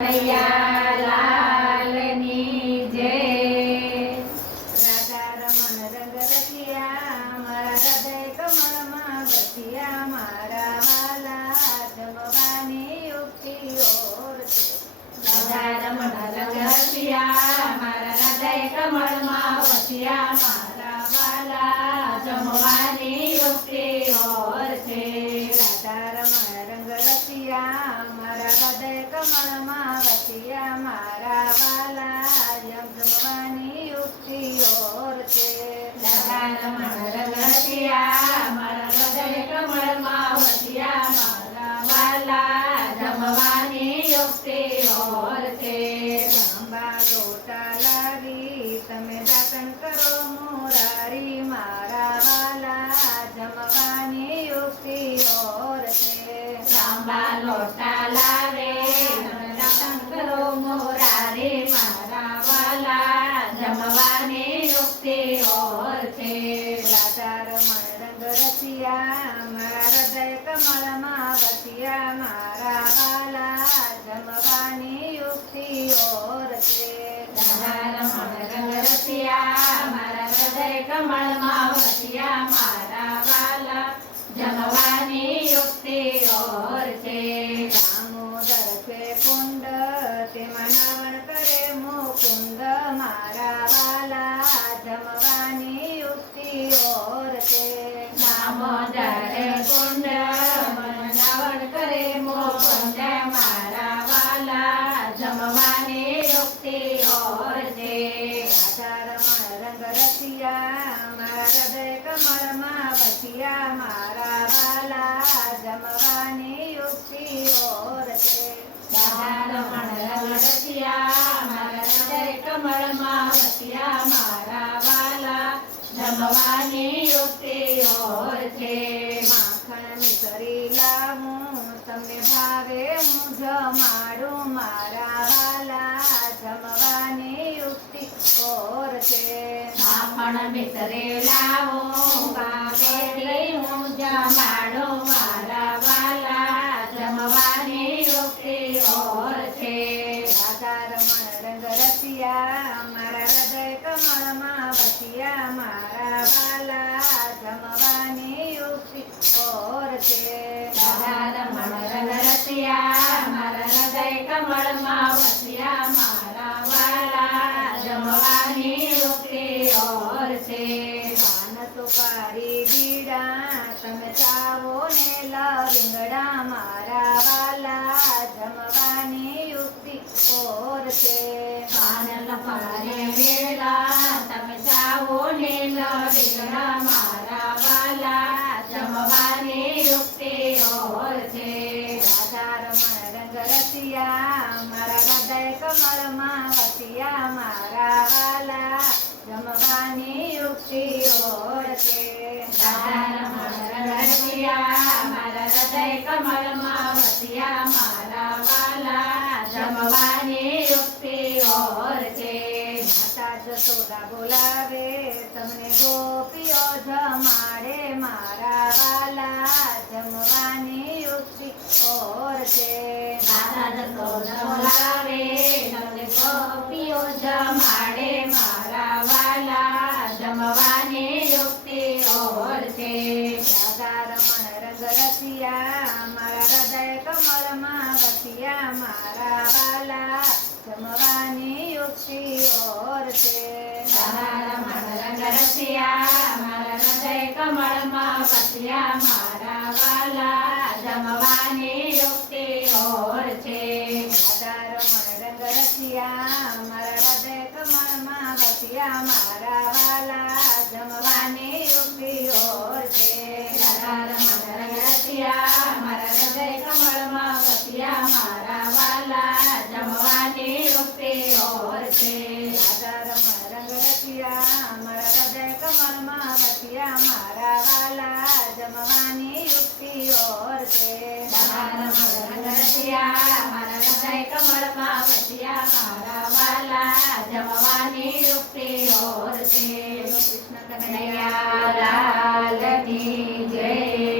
કનૈયા લાલની જય। રાધા રમણ રંગ રસિયા મારા હૃદય કમળમાં વસ્યા મારા વાલા જમવાની યુક્તિઓ રાધા રમણ રંગ રસિયા મારા હૃદય કમળમાં વસ્યા મારા વાલા જમવાની યુક્તિઓ છે। રાધા રમણ રંગ રસિયા મારા હૃદય કમળમાં વસ્યા મારા વાલા જમવાની યુક્તિઓ છે। રાધા રમણ રંગ રસિયા મારા હૃદય કમળમાં વસ્યા મારા વાલા જમવાની યુક્તિઓ છે। તાંબા લોટા લાવી તમે દાતણ કરો મોરારી મારા વાલા જમવાની યુક્તિઓ છે। તાંબા લોટા લાવે તમે દાતણ કરો મોરારી મારા વાલા જમવાની યુક્તિઓ છે। રાધા રમણ રંગ રસિયા મારા હૃદય કમળમાં વસ્યા મારા વાલા જમવાની યુક્તિઓ છે। રાધા રમણ રંગ રસિયા મારા હૃદય કમળમાં વસ્યા મારા વાલા જમવાની યુક્તિઓ છે। દામોદર છે કુંડ તેમાં નાવણ કરે મુકુંદ મારા વાલા જમવાની યુક્તિઓ છે। દામોદર કુંડ નાવણ કરે મુકુંદ મારા વાલા જમવાની યુક્તિઓ છે। રાધા રમણ રંગ રસિયા મારા હૃદય કમળમાં વસ્યા મારા વાલા જમવાની યુક્તિઓ છે। રાધા રમણ રંગ રસિયા મારા હૃદય કમળમાં વસ્યા મારા વાલા જમવાની યુક્તિઓ છે। માખણ મિસરી લાવું તમને ભાવે હું જમાડું મારા વાલા જમવાની યુક્તિઓ છે। માખણ મિસરી લાવું ભાવે હું જમાડું મારા વાલા જમવાની યુક્તિઓ છે। રાધા રમણ રંગ રસિયા મારા હૃદય કમળમાં વસ્યા મારા વાલા જમવાની યુક્તિઓ છે। રાધા રમણ રંગ રસિયા મારા હૃદય કમળમાં વસ્યા મારા વાલા જમવાની યુક્તિઓ છે। પાન સુપારી બીડા તમે ચાવો ને લવિંગડા મારા વાલા જમવાની યુક્તિઓ છે। પાન સુપારી બીડા તમે ચાવો ને લવિંગડા મારા વાલા જમવાની યુક્તિઓ છે। રાધા રમણ રંગ રસિયા મારા હૃદય કમળમાં વસ્યા મારા વાલા જમવાની યુક્તિઓ છે। રાધા રમણ રંગ રસિયા મારા હૃદય કમળમાં વસ્યા મારા વાલા જમવાની યુક્તિઓ છે। માતા જશોદા બોલાવે તમને ગોપીઓ જમાડે મારા વાલા જમવાની યુક્તિઓ છે। માતા જશોદા બોલાવે તમને ગોપીઓ જમાડે મારા વાલા જમવાની યુક્તિઓ છે। રાધા રમણ રંગ રસિયા મારા હૃદય કમળમાં વસ્યા મારા વાલા જમવાની યુક્તિઓ છે। રાધા રમણ રંગ રસિયા મારા હૃદય કમળમાં વસ્યા મારા વાલા જમવાની યુક્તિઓ છે। રાધા રમણ રંગ રસિયા મારા હૃદય કમળમાં વસ્યા મારા વાલા જમવાની યુક્તિઓ છે। રાધા રમણ રંગ રસિયા મારા હૃદય કમળમાં વસ્યા મારા વાલા જમવાની યુક્તિઓ છે। રાધા રમણ રંગ રસિયા મારા હૃદય કમળમાં વસ્યા મારા વાલા જમવાની યુક્તિઓ છે। રાધા રમણ રંગ રસિયા મારા હૃદય કમળમાં વસ્યા મારા વાલા જમવાની યુક્તિઓ છે। કૃષ્ણ કનૈયા લાલની જય।